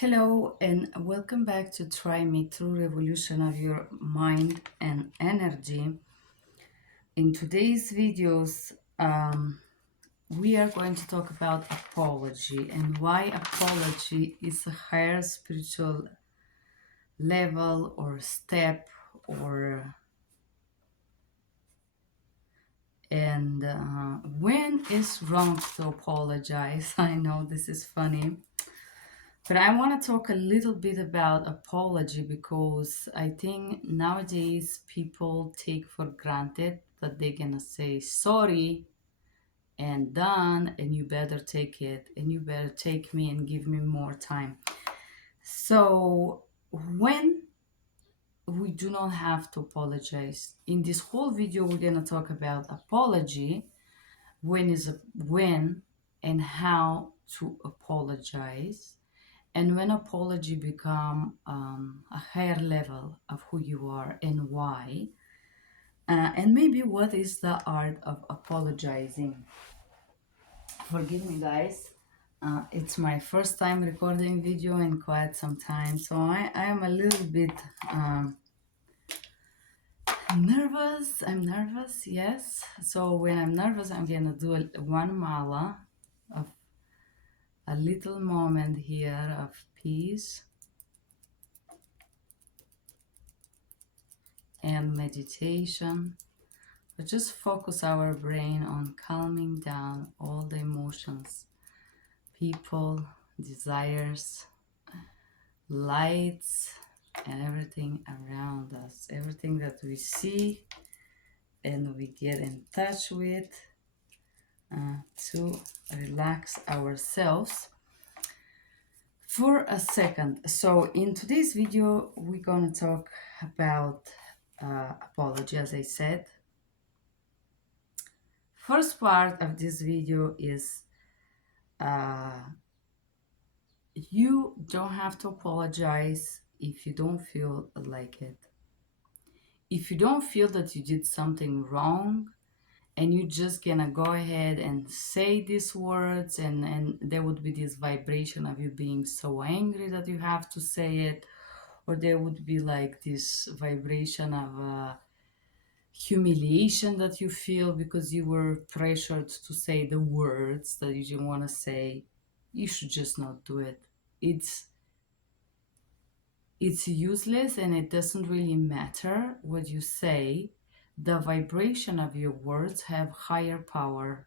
Hello and welcome back to Try Me Through Revolution of Your Mind and Energy. In today's videos, we are going to talk about apology and why apology is a higher spiritual level or step or and when is wrong to apologize. I know this is funny. But I want to talk a little bit about apology because I think nowadays people take for granted that they're gonna say sorry and done, and you better take it, and you better take me and give me more time. So, when we do not have to apologize, in this whole video, we're gonna talk about apology, when and how to apologize, and when apology become a higher level of who you are and why, and maybe what is the art of apologizing. Forgive me, guys. It's my first time recording video in quite some time, so I am a little bit nervous. I'm nervous, yes. So when I'm nervous, I'm gonna do one mala of a little moment here of peace and meditation. But just focus our brain on calming down all the emotions, people, desires, lights, and everything around us, everything that we see and we get in touch with, to relax ourselves for a second. So in today's video, we're going to talk about apology, as I said. First part of this video is you don't have to apologize if you don't feel like it. If you don't feel that you did something wrong and you just gonna go ahead and say these words, and there would be this vibration of you being so angry that you have to say it, or there would be like this vibration of humiliation that you feel because you were pressured to say the words that you didn't want to say. You should just not do it. It's useless, and it doesn't really matter what you say. The vibration of your words have higher power.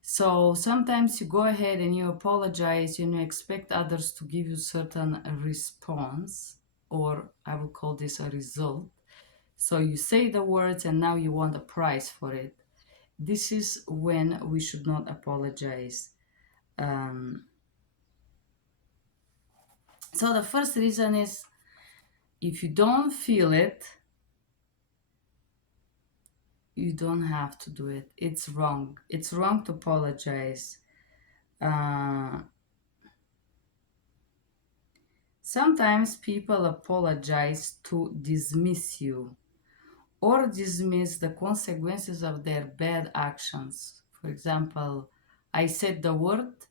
So sometimes you go ahead and you apologize, you expect others to give you certain response, or I would call this a result. So you say the words and now you want a prize for it. This is when we should not apologize. So the first reason is, if you don't feel it, you don't have to do it. It's wrong. It's wrong to apologize. Sometimes people apologize to dismiss you or dismiss the consequences of their bad actions. For example, I said the word,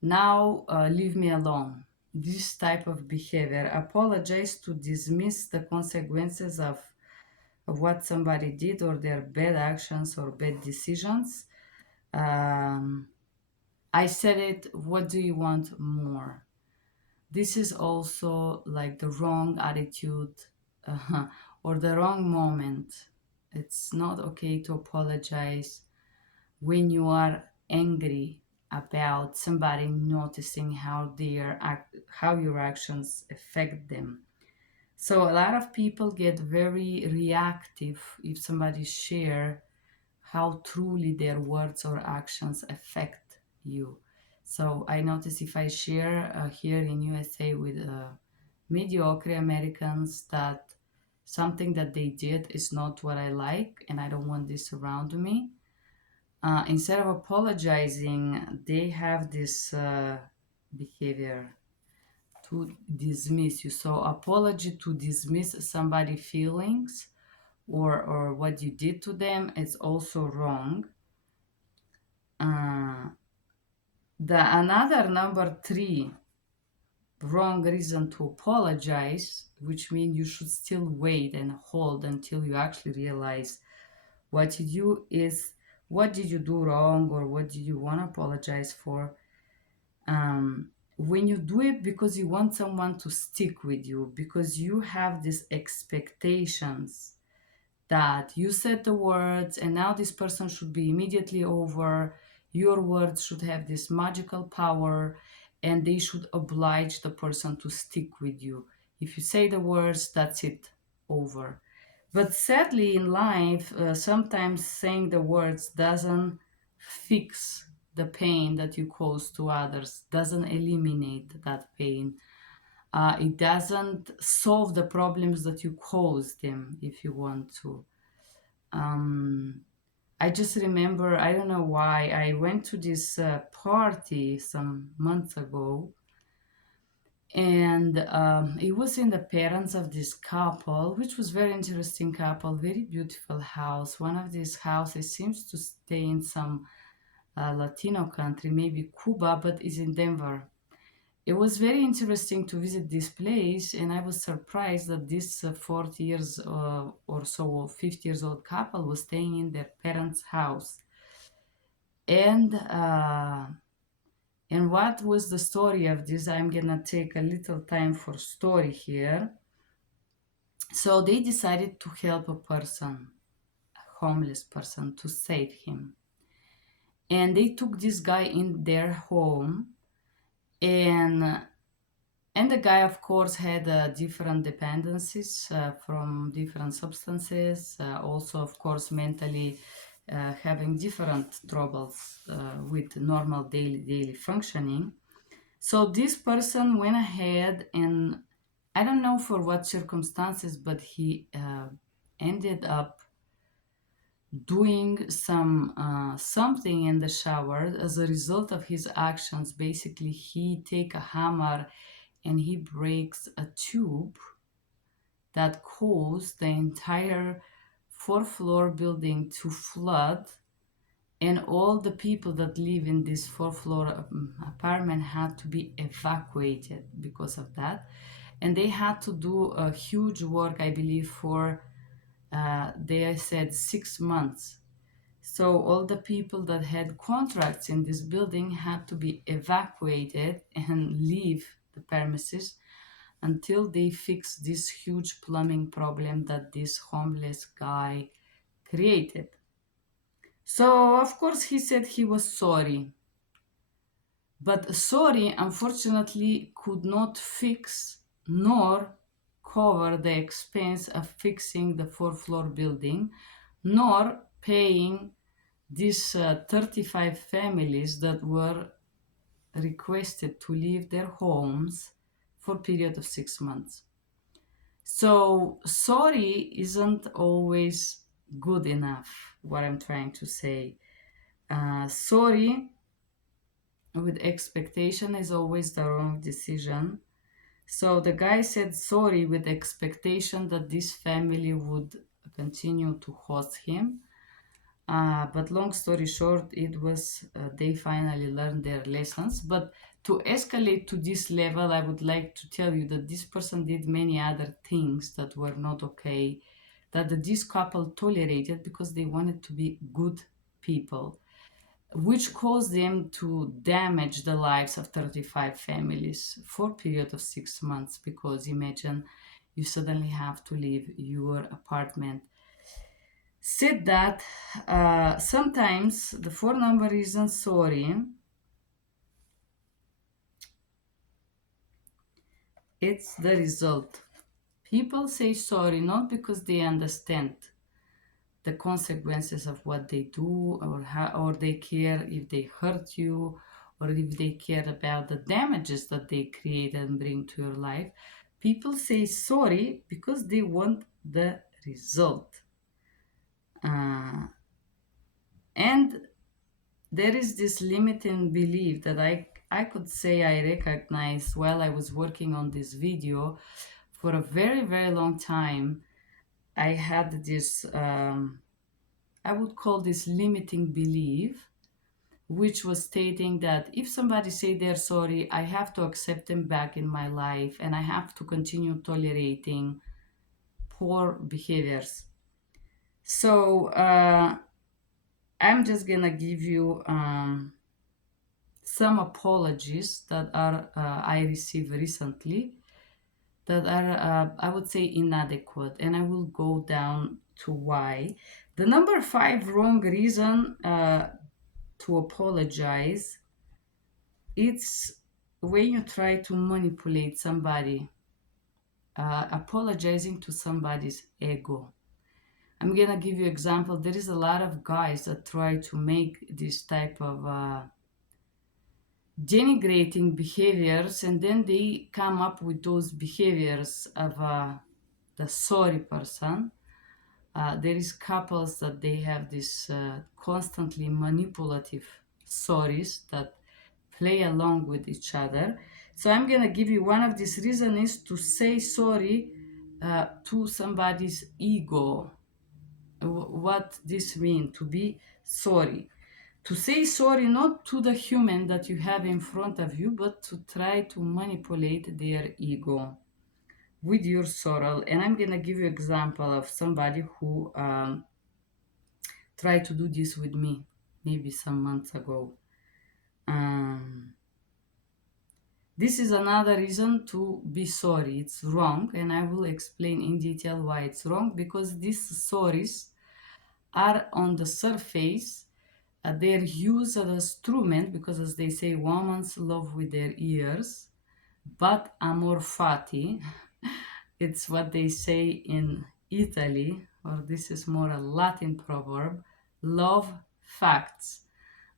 now leave me alone. This type of behavior. Apologize to dismiss the consequences of what somebody did, or their bad actions or bad decisions. I said it, what do you want more? This is also like the wrong attitude, or the wrong moment. It's not okay to apologize when you are angry about somebody noticing how your actions affect them. So a lot of people get very reactive if somebody share how truly their words or actions affect you. So I notice if I share here in USA with mediocre Americans that something that they did is not what I like and I don't want this around me, instead of apologizing, they have this behavior to dismiss you. So apology to dismiss somebody's feelings or what you did to them is also wrong. The another number three wrong reason to apologize, which means you should still wait and hold until you actually realize what you do is what did you do wrong or what do you want to apologize for. When you do it because you want someone to stick with you, because you have these expectations that you said the words and now this person should be immediately over. Your words should have this magical power and they should oblige the person to stick with you. If you say the words, that's it, over. But sadly, in life, sometimes saying the words doesn't fix the pain that you cause to others, doesn't eliminate that pain. It doesn't solve the problems that you cause them if you want to. Um, I just remember, I don't know why, I went to this party some months ago, and it was in the parents of this couple, which was very interesting couple, very beautiful house. One of these houses seems to stay in some Latino country, maybe Cuba, but is in Denver. It was very interesting to visit this place, and I was surprised that this 40 years or so, 50 years old couple was staying in their parents' house. And and what was the story of this? I'm gonna take a little time for story here. So they decided to help a person, a homeless person, to save him. And they took this guy in their home, and and the guy, of course, had different dependencies from different substances. Also, of course, mentally having different troubles with normal daily functioning. So this person went ahead and I don't know for what circumstances, but he ended up doing something in the shower as a result of his actions. Basically, he take a hammer and he breaks a tube that caused the entire fourth floor building to flood, and all the people that live in this fourth floor apartment had to be evacuated because of that. And they had to do a huge work, I believe, for they said 6 months. So all the people that had contracts in this building had to be evacuated and leave the premises until they fix this huge plumbing problem that this homeless guy created. So, of course, he said he was sorry. But sorry, unfortunately, could not fix nor cover the expense of fixing the fourth floor building, nor paying these 35 families that were requested to leave their homes for a period of 6 months. So, sorry isn't always good enough, what I'm trying to say. Sorry with expectation is always the wrong decision. So, the guy said sorry with expectation that this family would continue to host him. But long story short, it was they finally learned their lessons. But to escalate to this level, I would like to tell you that this person did many other things that were not okay, that this couple tolerated because they wanted to be good people, which caused them to damage the lives of 35 families for a period of 6 months. Because imagine you suddenly have to leave your apartment. Said that sometimes the four number reason sorry, it's the result. People say sorry not because they understand the consequences of what they do, or how, or they care if they hurt you, or if they care about the damages that they create and bring to your life. People say sorry because they want the result. And there is this limiting belief that I could say I recognized while I was working on this video for a very, very long time. I had this, I would call this limiting belief which was stating that if somebody say they're sorry, I have to accept them back in my life and I have to continue tolerating poor behaviors. So I'm just gonna give you some apologies that are I received recently that are I would say inadequate, and I will go down to why. The number five wrong reason to apologize, it's when you try to manipulate somebody, apologizing to somebody's ego. I'm gonna give you example. There is a lot of guys that try to make this type of denigrating behaviors, and then they come up with those behaviors of the sorry person. There is couples that they have this constantly manipulative stories that play along with each other. So I'm gonna give you one of these reasons is to say sorry to somebody's ego. What this mean to be sorry? To say sorry not to the human that you have in front of you, but to try to manipulate their ego with your sorrow. And I'm gonna give you example of somebody who tried to do this with me maybe some months ago. Um, this is another reason to be sorry. It's wrong, and I will explain in detail why it's wrong, because these sorries are on the surface. They're used as an instrument because, as they say, women love with their ears, but amor fati. It's what they say in Italy, or this is more a Latin proverb, love facts.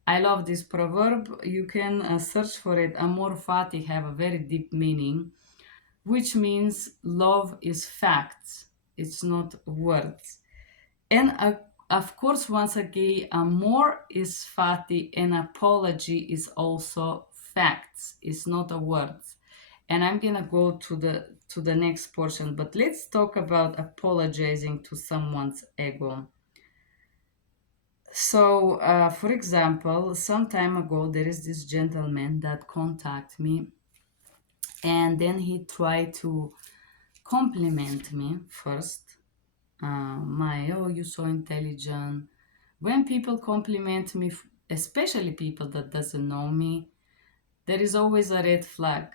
I love this proverb. You can search for it. Amor fati have a very deep meaning, which means love is facts. It's not words. And of course, once again, amor is fati, and apology is also facts. It's not a word. And I'm gonna go to the next portion. But let's talk about apologizing to someone's ego. So, for example, some time ago, there is this gentleman that contacted me, and then he tried to compliment me first. Oh, you're so intelligent. When people compliment me, especially people that doesn't know me, there is always a red flag.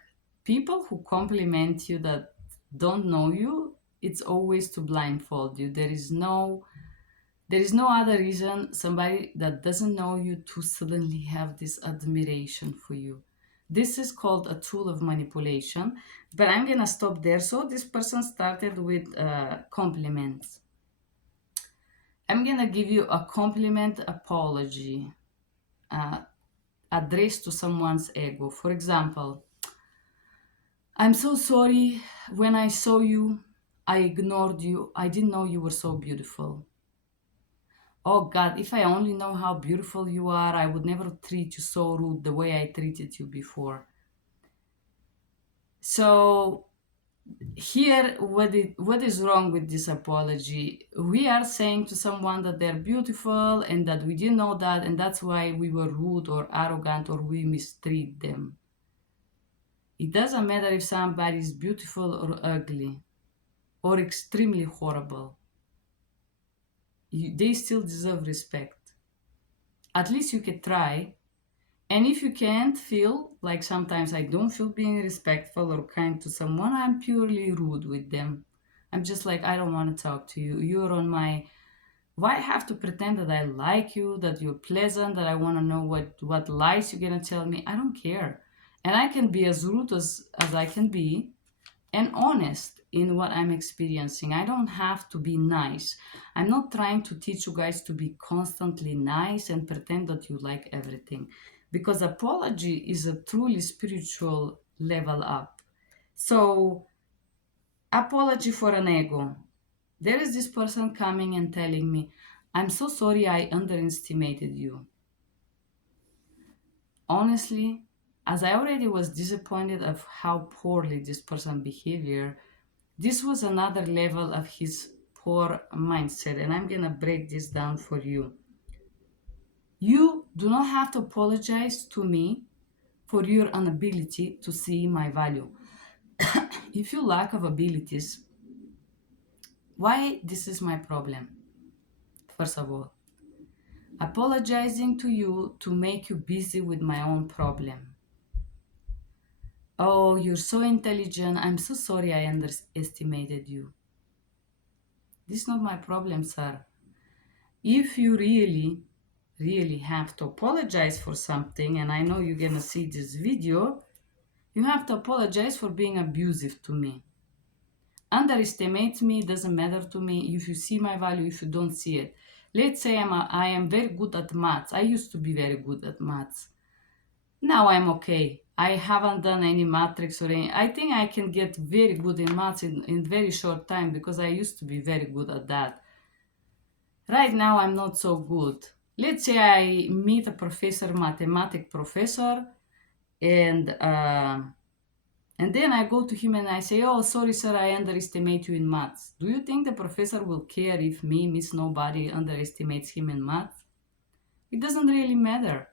People who compliment you that don't know you, it's always to blindfold you. There is no other reason somebody that doesn't know you to suddenly have this admiration for you. This is called a tool of manipulation, but I'm gonna stop there. So this person started with compliments. I'm gonna give you a compliment apology uh, addressed to someone's ego. For example, I'm so sorry. When I saw you, I ignored you. I didn't know you were so beautiful. Oh God, if I only know how beautiful you are, I would never treat you so rude the way I treated you before. So here, what is wrong with this apology? We are saying to someone that they're beautiful and that we didn't know that, and that's why we were rude or arrogant or we mistreat them. It doesn't matter if somebody is beautiful or ugly or extremely horrible. They still deserve respect. At least you can try. And if you can't feel, like sometimes I don't feel being respectful or kind to someone, I'm purely rude with them. I'm just like, I don't want to talk to you. You're on my. Why have to pretend that I like you, that you're pleasant, that I want to know what lies you're going to tell me? I don't care. And I can be as rude as I can be and honest in what I'm experiencing. I don't have to be nice. I'm not trying to teach you guys to be constantly nice and pretend that you like everything, because apology is a truly spiritual level up. So, apology for an ego. There is this person coming and telling me, I'm so sorry I underestimated you. Honestly, as I already was disappointed of how poorly this person behavior, this was another level of his poor mindset, and I'm gonna break this down for you. You do not have to apologize to me for your inability to see my value. If you lack of abilities, why this is my problem? First of all, apologizing to you to make you busy with my own problem. Oh, you're so intelligent. I'm so sorry I underestimated you. This is not my problem, sir. If you really have to apologize for something, and I know you're gonna see this video, you have to apologize for being abusive to me. Underestimate me doesn't matter to me if you see my value, if you don't see it. Let's say I am very good at maths. I used to be very good at maths. Now I'm okay. I haven't done any matrix or any. I think I can get very good in maths in very short time because I used to be very good at that. Right now I'm not so good. Let's say I meet a professor, mathematic professor, and uh, and then I go to him and I say, "Oh, sorry, sir, I underestimate you in maths." Do you think the professor will care if me, Miss Nobody, underestimates him in maths? It doesn't really matter.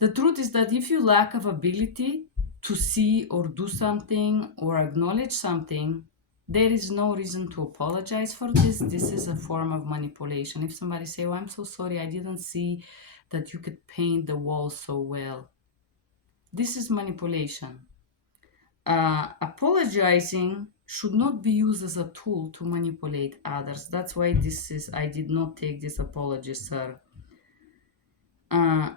The truth is that if you lack of ability to see or do something or acknowledge something, there is no reason to apologize for this. This is a form of manipulation. If somebody say, "Oh, I'm so sorry, I didn't see that you could paint the wall so well," this is manipulation. Apologizing should not be used as a tool to manipulate others. That's why I did not take this apology, sir. Uh,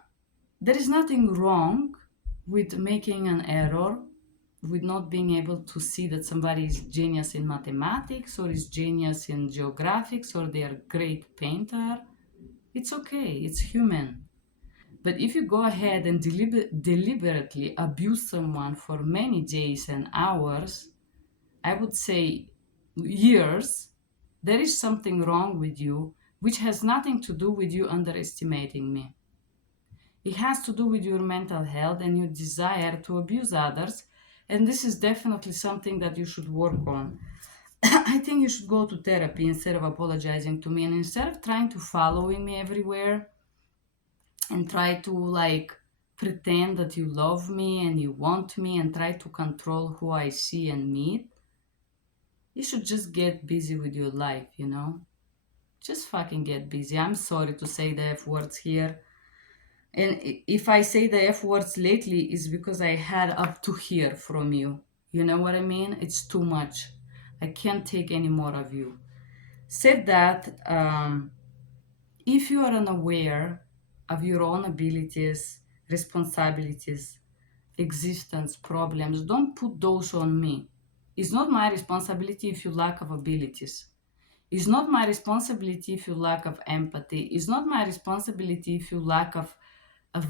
there is nothing wrong with making an error, with not being able to see that somebody is genius in mathematics or is genius in geographics or they are great painter. It's okay, it's human. But if you go ahead and deliberately abuse someone for many days and hours, I would say years, there is something wrong with you, which has nothing to do with you underestimating me. It has to do with your mental health and your desire to abuse others, and this is definitely something that you should work on. I think you should go to therapy instead of apologizing to me, and instead of trying to following me everywhere and try to pretend that you love me and you want me and try to control who I see and meet, you should just get busy with your life, you know? Just fucking get busy. I'm sorry to say the F words here. And if I say the F words lately, it's because I had up to here from you. You know what I mean? It's too much. I can't take any more of you. Said that, if you are unaware of your own abilities, responsibilities, existence, problems, don't put those on me. It's not my responsibility if you lack of abilities. It's not my responsibility if you lack of empathy. It's not my responsibility if you lack of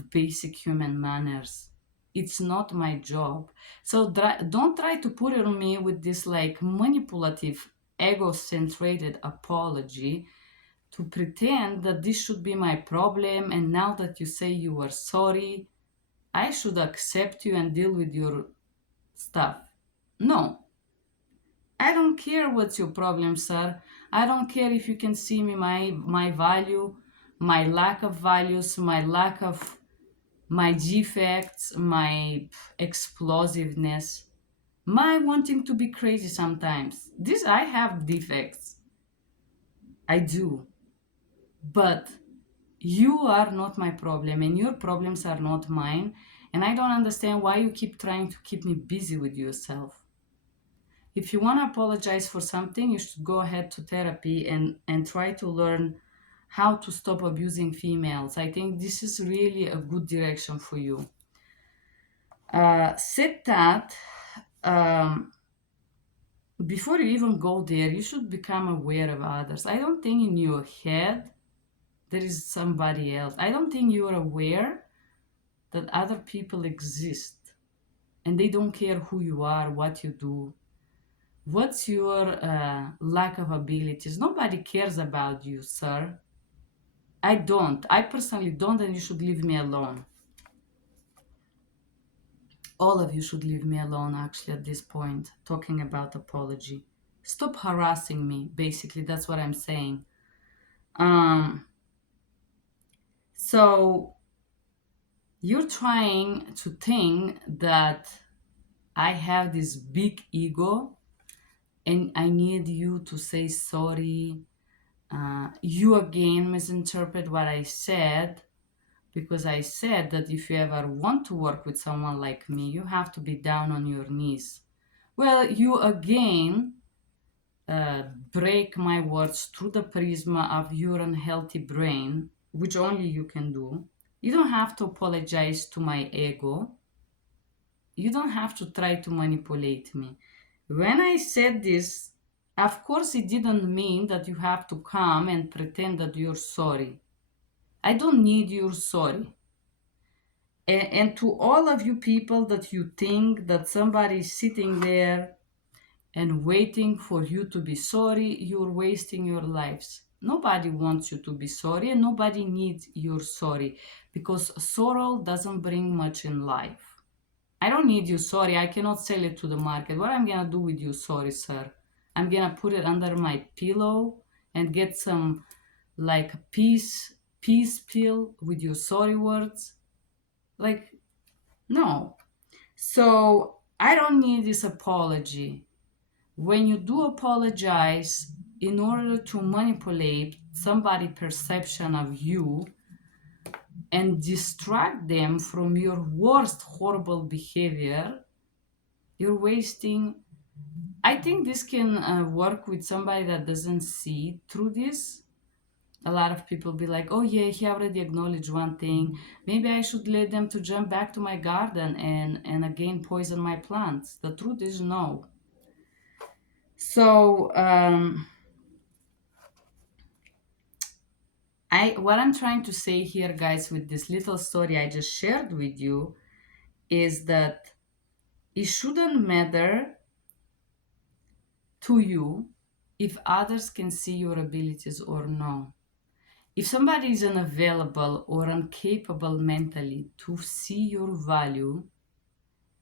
basic human manners. It's not my job. So don't try to put it on me with this manipulative, ego-centered apology to pretend that this should be my problem, and now that you say you are sorry, I should accept you and deal with your stuff. No, I don't care what's your problem, sir. I don't care if you can see me my value, my lack of values, my lack of my defects, my explosiveness, my wanting to be crazy sometimes. This I have defects. I do. But you are not my problem and your problems are not mine. And I don't understand why you keep trying to keep me busy with yourself. If you want to apologize for something, you should go ahead to therapy and try to learn how to stop abusing females. I think this is really a good direction for you. Said that, um, before you even go there, you should become aware of others. I don't think in your head there is somebody else. I don't think you are aware that other people exist and they don't care who you are, what you do. What's your lack of abilities? Nobody cares about you, sir. I don't. I personally don't, and you should leave me alone. All of you should leave me alone, actually, at this point, talking about apology. Stop harassing me, basically. That's what I'm saying. Um, So you're trying to think that I have this big ego and I need you to say sorry. You again misinterpret what I said, because I said that if you ever want to work with someone like me, you have to be down on your knees. Well, you again uh, break my words through the prisma of your unhealthy brain, which only you can do. You don't have to apologize to my ego. You don't have to try to manipulate me. When I said this, of course, it didn't mean that you have to come and pretend that you're sorry. I don't need your sorry. And to all of you people that you think that somebody is sitting there and waiting for you to be sorry, you're wasting your lives. Nobody wants you to be sorry, and nobody needs your sorry, because sorrow doesn't bring much in life. I don't need you sorry. I cannot sell it to the market. What I'm gonna do with you sorry, sir? I'm gonna put it under my pillow and get some like peace pill with your sorry words. Like, no. So I don't need this apology. When you do apologize in order to manipulate somebody's perception of you and distract them from your worst horrible behavior, you're wasting. I think this can work with somebody that doesn't see through this. A lot of people be like, oh yeah, he already acknowledged one thing, maybe I should let them to jump back to my garden and again poison my plants. The truth is no. So what I'm trying to say here, guys, with this little story I just shared with you, is that it shouldn't matter to you if others can see your abilities or no. If somebody is unavailable or incapable mentally to see your value,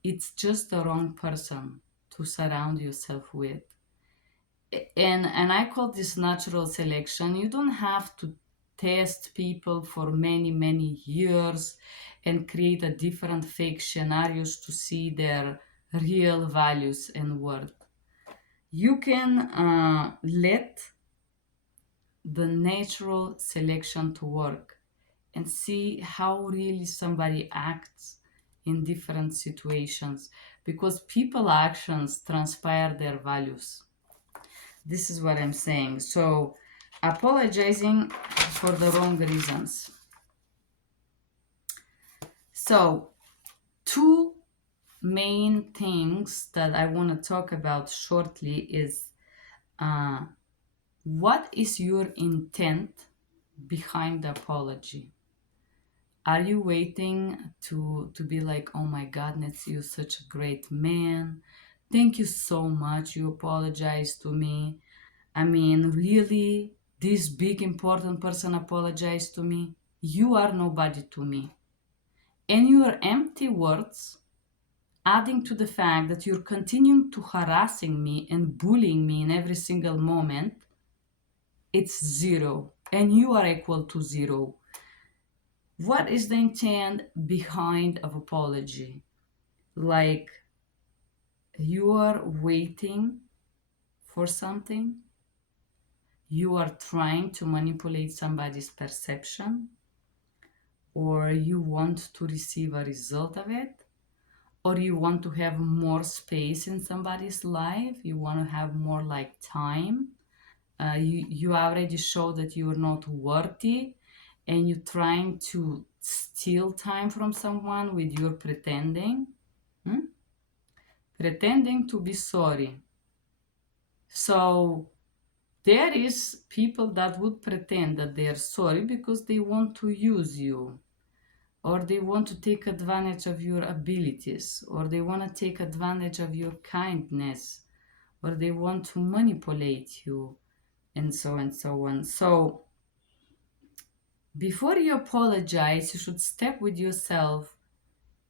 it's just the wrong person to surround yourself with. And I call this natural selection. You don't have to test people for many years and create a different fake scenarios to see their real values and worth. You can let the natural selection to work and see how really somebody acts in different situations, because people actions transpire their values. This is what I'm saying. So apologizing for the wrong reasons. So two main things that I want to talk about shortly is uh, what is your intent behind the apology? Are you waiting to be like, oh my god, Nancy, you're such a great man, thank you so much, you apologize to me, I mean, really, this big important person apologized to me? You are nobody to me. And your empty words, adding to the fact that you're continuing to harassing me and bullying me in every single moment, it's zero. And you are equal to zero. What is the intent behind of apology? Like, you are waiting for something? You are trying to manipulate somebody's perception? Or you want to receive a result of it? Or you want to have more space in somebody's life? You want to have more like time? You already show that you're not worthy, and you're trying to steal time from someone with your pretending. Hmm? Pretending to be sorry. So there is people that would pretend that they are sorry because they want to use you, or they want to take advantage of your abilities, or they want to take advantage of your kindness, or they want to manipulate you, and so on. So before you apologize, you should step with yourself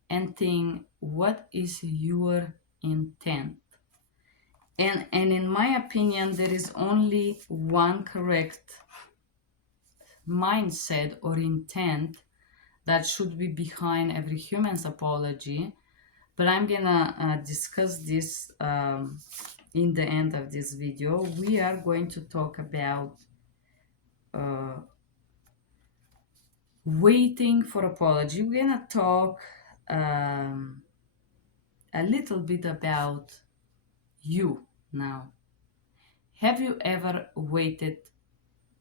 and think, what is your intent? And in my opinion, there is only one correct mindset or intent that should be behind every human's apology. But I'm gonna discuss this in the end of this video. We are going to talk about uh, waiting for apology. We're gonna talk um, a little bit about you now. Have you ever waited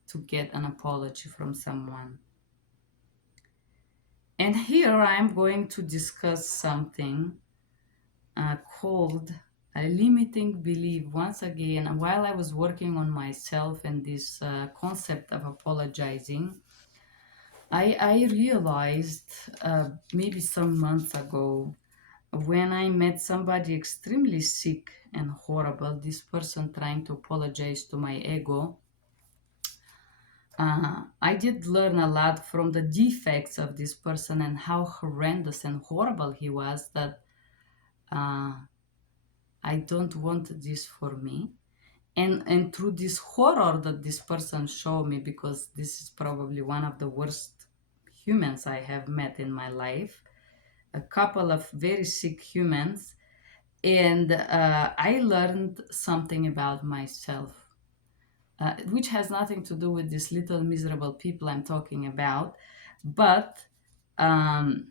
to get an apology from someone? And here I'm going to discuss something called a limiting belief. Once again, while I was working on myself and this concept of apologizing, I realized maybe some months ago when I met somebody extremely sick and horrible, this person trying to apologize to my ego. I did learn a lot from the defects of this person and how horrendous and horrible he was, that uh, I don't want this for me. And through this horror that this person showed me, because this is probably one of the worst humans I have met in my life, a couple of very sick humans, and I learned something about myself, which has nothing to do with these little miserable people I'm talking about, but um,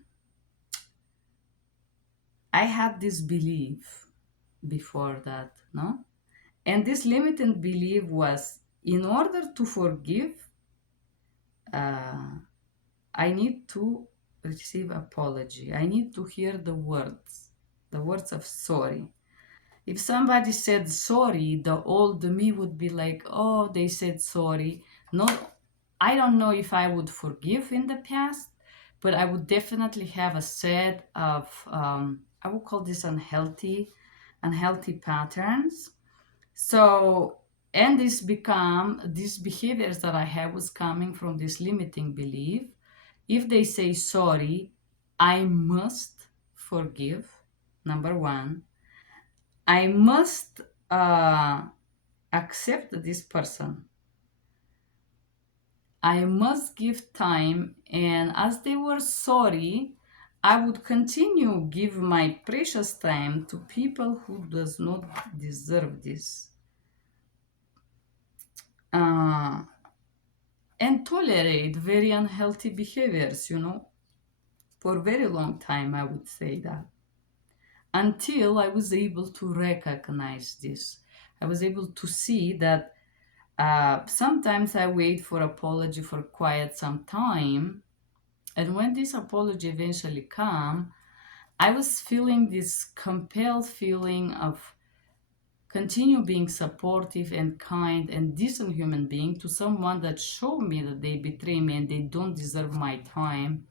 I had this belief before that, no? And this limiting belief was, in order to forgive, uh, I need to receive apology. I need to hear the words of sorry. If somebody said sorry, the old me would be like, oh, they said sorry. No, I don't know if I would forgive in the past, but I would definitely have a set of, I would call this unhealthy patterns. So, and these behaviors that I have was coming from this limiting belief. If they say sorry, I must forgive, number one. I must accept this person. I must give time, and as they were sorry, I would continue give my precious time to people who does not deserve this. Uh, and tolerate very unhealthy behaviors, for a very long time, I would say that. Until I was able to recognize this. I was able to see that sometimes I wait for apology for quite some time. And when this apology eventually come, I was feeling this compelled feeling of continue being supportive and kind and decent human being to someone that showed me that they betray me and they don't deserve my time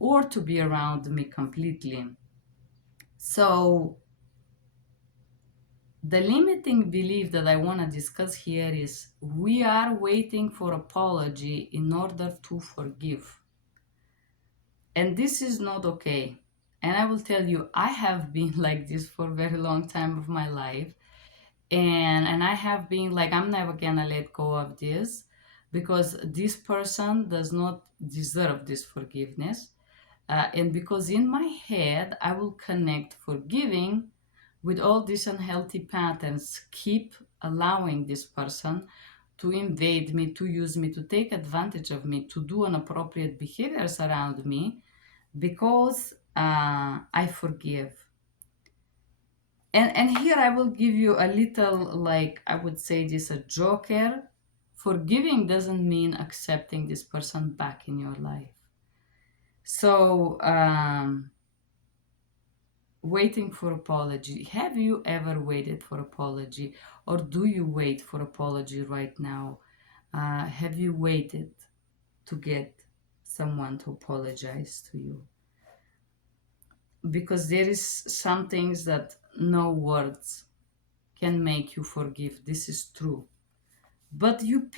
or to be around me completely. So the limiting belief that I want to discuss here is we are waiting for apology in order to forgive. And this is not okay. And I will tell you, I have been like this for a very long time of my life. And I have been like, I'm never gonna let go of this because this person does not deserve this forgiveness. And because in my head, I will connect forgiving with all these unhealthy patterns, keep allowing this person to invade me, to use me, to take advantage of me, to do inappropriate behaviors around me because I forgive. And here I will give you a little, like, I would say this a joker. Forgiving doesn't mean accepting this person back in your life. So, waiting for apology. Have you ever waited for apology? Or do you wait for apology right now? Have you waited to get someone to apologize to you? Because there is some things that no words can make you forgive. This is true. But you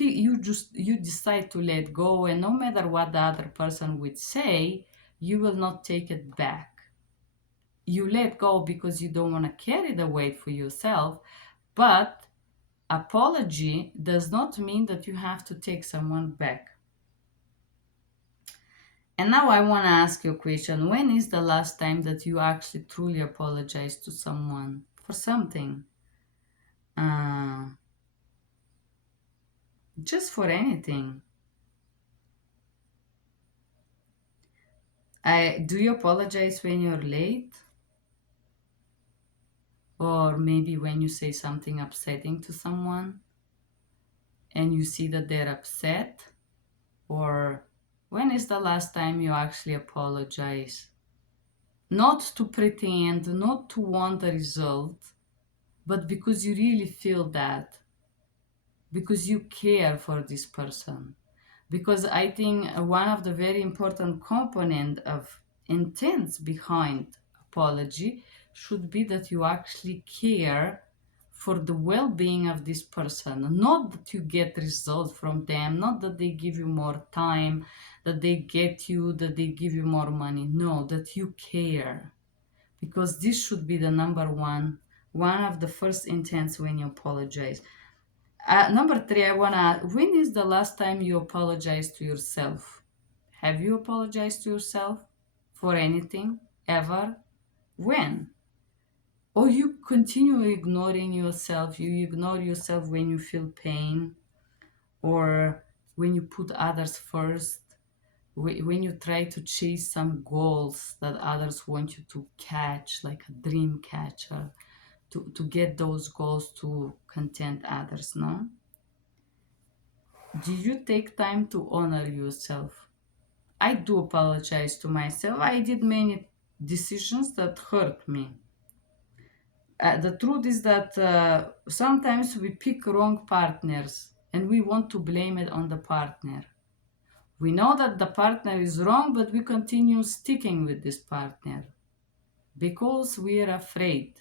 decide to let go, and no matter what the other person would say, you will not take it back. You let go because you don't want to carry the weight for yourself. But apology does not mean that you have to take someone back. And now I want to ask you a question. When is the last time that you actually truly apologized to someone for something? Uh, just for anything. Do you apologize when you're late? Or maybe when you say something upsetting to someone and you see that they're upset? Or when is the last time you actually apologize? Not to pretend, not to want a result, but because you really feel that, because you care for this person. Because I think one of the very important component of intents behind apology should be that you actually care for the well-being of this person, not that you get results from them, not that they give you more time, that they get you, that they give you more money. No, that you care, because this should be the number one of the first intents when you apologize. Number three, I wanna. When is the last time you apologized to yourself? Have you apologized to yourself for anything ever? When? Or you continue ignoring yourself? You ignore yourself when you feel pain, or when you put others first. When you try to chase some goals that others want you to catch, like a dream catcher, to get those goals to content others, no? Do you take time to honor yourself? I do apologize to myself. I did many decisions that hurt me. The truth is that sometimes we pick wrong partners and we want to blame it on the partner. We know that the partner is wrong, but we continue sticking with this partner because we are afraid.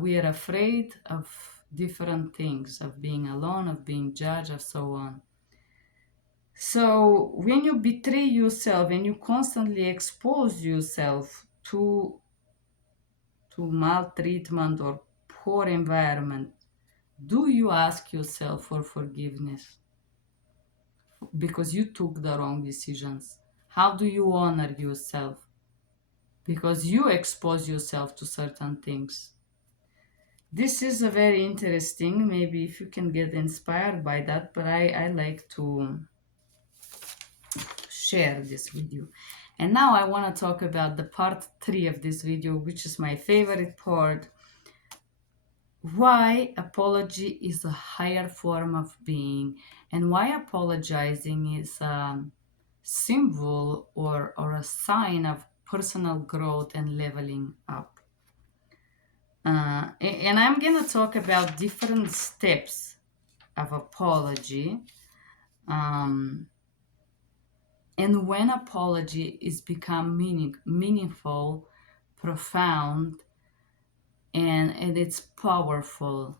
We are afraid of different things, of being alone, of being judged, of so on. So when you betray yourself and you constantly expose yourself to maltreatment or poor environment, do you ask yourself for forgiveness because you took the wrong decisions? How do you honor yourself because you expose yourself to certain things? This is a very interesting, maybe if you can get inspired by that, but I like to share this video. And now I want to talk about the part 3 of this video, which is my favorite part. Why apology is a higher form of being, and why apologizing is a symbol or a sign of personal growth and leveling up. And I'm going to talk about different steps of apology. And when apology is become meaningful, profound, and it's powerful.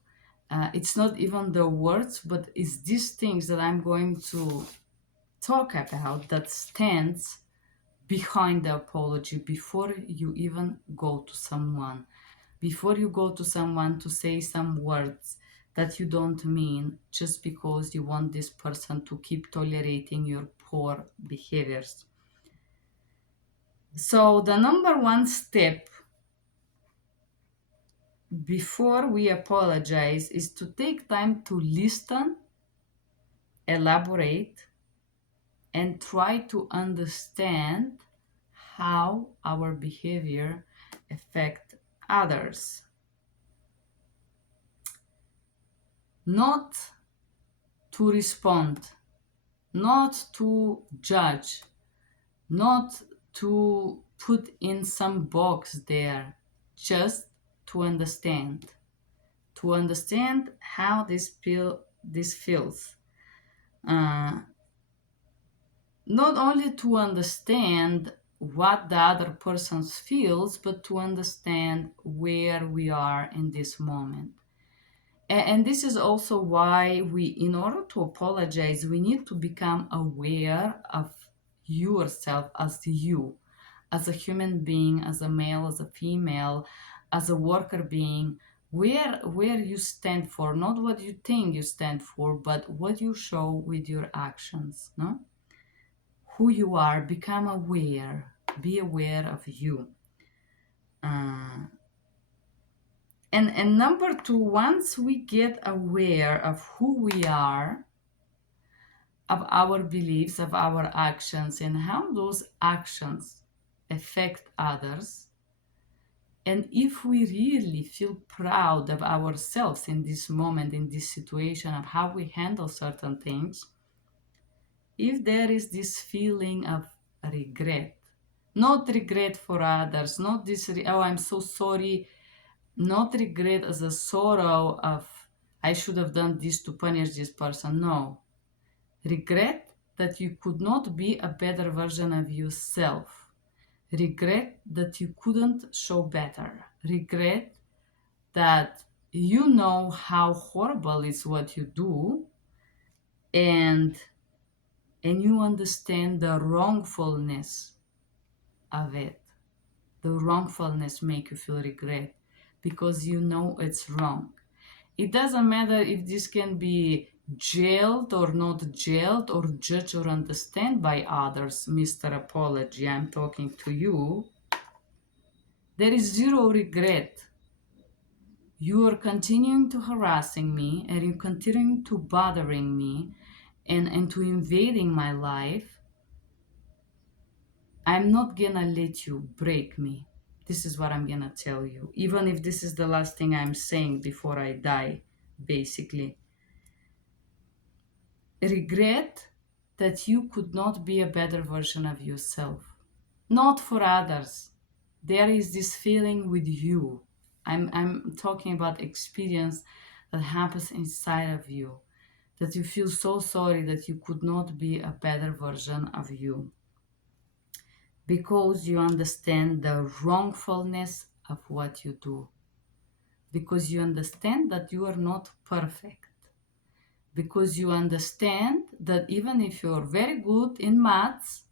It's not even the words, but it's these things that I'm going to talk about that stands behind the apology before you even go to someone. Before you go to someone to say some words that you don't mean just because you want this person to keep tolerating your poor behaviors. So, the number one step before we apologize is to take time to listen, elaborate, and try to understand how our behavior affect others. Not to respond, not to judge, not to put in some box there, just to understand. To understand how this feels. Not only to understand what the other person feels, but to understand where we are in this moment. And this is also why in order to apologize, we need to become aware of yourself as you, as a human being, as a male, as a female, as a worker being, where you stand for, not what you think you stand for, but what you show with your actions, no? who you are, become aware, be aware of you. Uh, and number two, once we get aware of who we are, of our beliefs, of our actions, and how those actions affect others, and if we really feel proud of ourselves in this moment, in this situation, of how we handle certain things, if there is this feeling of regret, not regret for others, not this, oh, I'm so sorry, not regret as a sorrow of, I should have done this to punish this person. No. Regret that you could not be a better version of yourself. Regret that you couldn't show better. Regret that you know how horrible is what you do, and you understand the wrongfulness of it. The wrongfulness make you feel regret because you know it's wrong. It doesn't matter if this can be jailed or not jailed or judged or understand by others, Mr. Apology, I'm talking to you. There is zero regret. You are continuing to harassing me and you're continuing to bothering me and to invading my life. I'm not gonna let you break me. This is what I'm gonna tell you. Even if this is the last thing I'm saying before I die, basically. Regret that you could not be a better version of yourself. Not for others. There is this feeling with you. I'm talking about experience that happens inside of you. That you feel so sorry that you could not be a better version of you. Because you understand the wrongfulness of what you do. Because you understand that you are not perfect. Because you understand that even if you're very good in maths,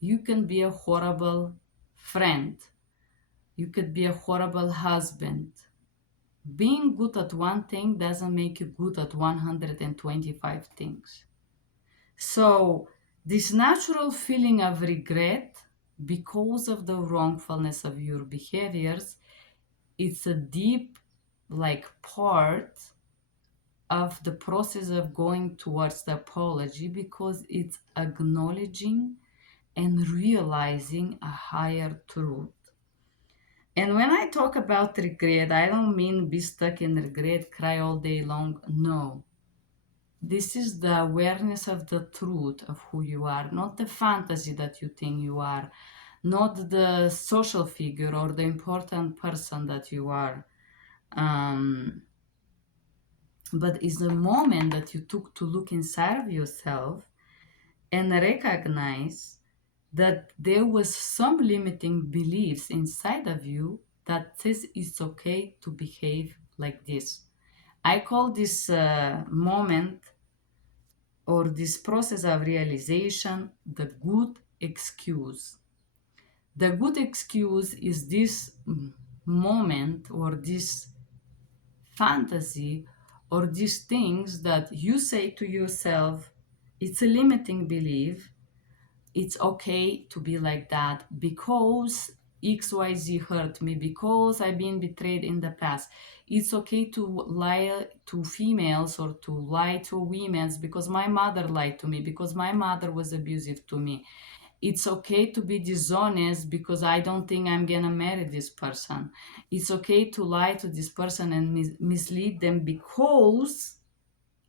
you can be a horrible friend. You could be a horrible husband. Being good at one thing doesn't make you good at 125 things. So, this natural feeling of regret because of the wrongfulness of your behaviors, it's a deep, part of the process of going towards the apology because it's acknowledging and realizing a higher truth. And when I talk about regret, I don't mean be stuck in regret, cry all day long. No. This is the awareness of the truth of who you are, not the fantasy that you think you are, not the social figure or the important person that you are. But it's the moment that you took to look inside of yourself and recognize that there was some limiting beliefs inside of you that says it's okay to behave like this. I call this moment or this process of realization the good excuse. The good excuse is this moment or this fantasy or these things that you say to yourself, it's a limiting belief. It's okay to be like that because XYZ hurt me, because I've been betrayed in the past. It's okay to lie to females or to lie to women because my mother lied to me, because my mother was abusive to me. It's okay to be dishonest because I don't think I'm gonna marry this person. It's okay to lie to this person and mislead them because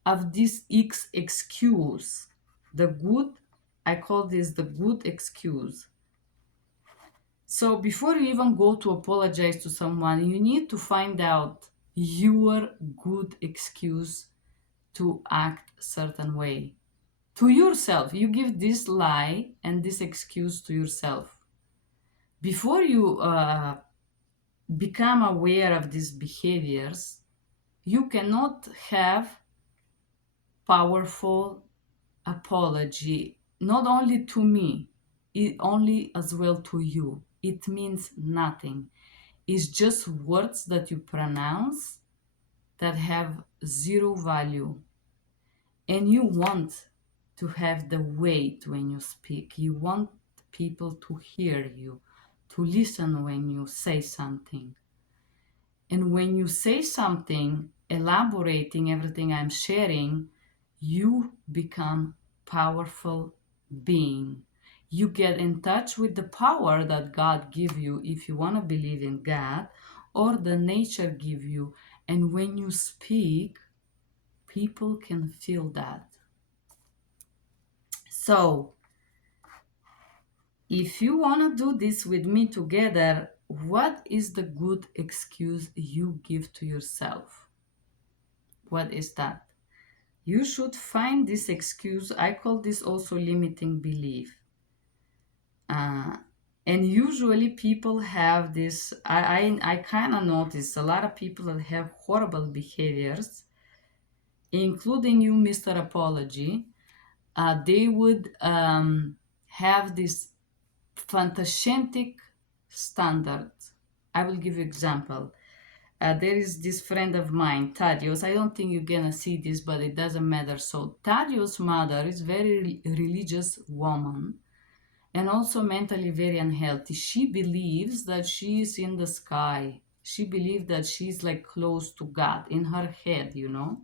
of this X excuse. The good, I call this the good excuse. So before you even go to apologize to someone, you need to find out your good excuse to act a certain way. To yourself, you give this lie and this excuse to yourself. Before you become aware of these behaviors, you cannot have powerful apology, not only to me, it only as well to you. It means nothing. It's just words that you pronounce that have zero value. And you want to have the weight when you speak. You want people to hear you, to listen when you say something. And when you say something, elaborating everything I'm sharing, you become powerful being. You get in touch with the power that God give you if you want to believe in God, or the nature give you. And when you speak, people can feel that. So if you want to do this with me together, what is the good excuse you give to yourself? What is that? You should find this excuse. I call this also limiting belief. Uh, and usually people have this. I kind of notice a lot of people that have horrible behaviors, including you, Mr. Apology. They would have this fantastic standard. I will give you example. There is this friend of mine, Tadios. I don't think you're gonna see this, but it doesn't matter. So Tadios' mother is very religious woman and also mentally very unhealthy. She believes that she is in the sky. She believes that she's like close to God in her head, you know.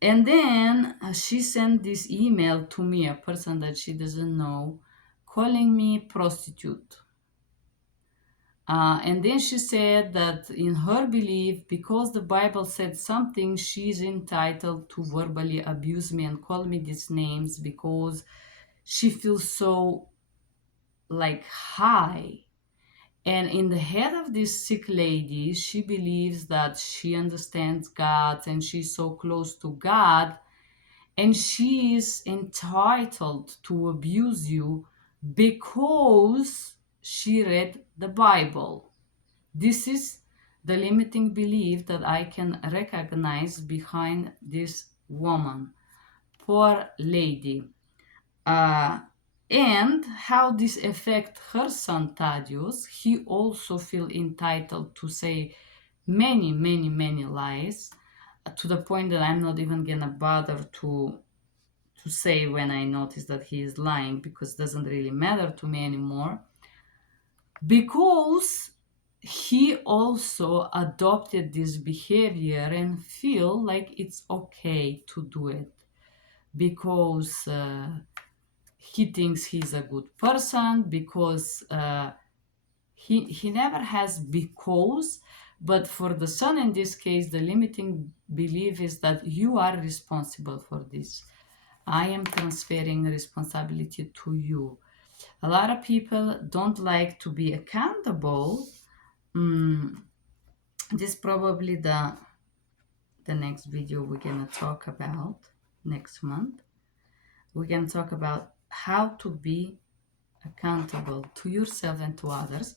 And then she sent this email to me, a person that she doesn't know, calling me prostitute. And then she said that in her belief, because the Bible said something, she's entitled to verbally abuse me and call me these names because she feels so like high. And in the head of this sick lady, she believes that she understands God and she's so close to God, and she is entitled to abuse you because she read the Bible. This is the limiting belief that I can recognize behind this woman. Poor lady. Uh, and how this affect her son Thaddeus. He also feel entitled to say many, many, many lies, to the point that I'm not even gonna bother to say when I notice that he is lying, because it doesn't really matter to me anymore, because he also adopted this behavior and feel like it's okay to do it because he thinks he's a good person, because he never has because, but for the son in this case, the limiting belief is that you are responsible for this. I am transferring responsibility to you. A lot of people don't like to be accountable. This is probably the next video we're gonna talk about next month. We're gonna talk about how to be accountable to yourself and to others.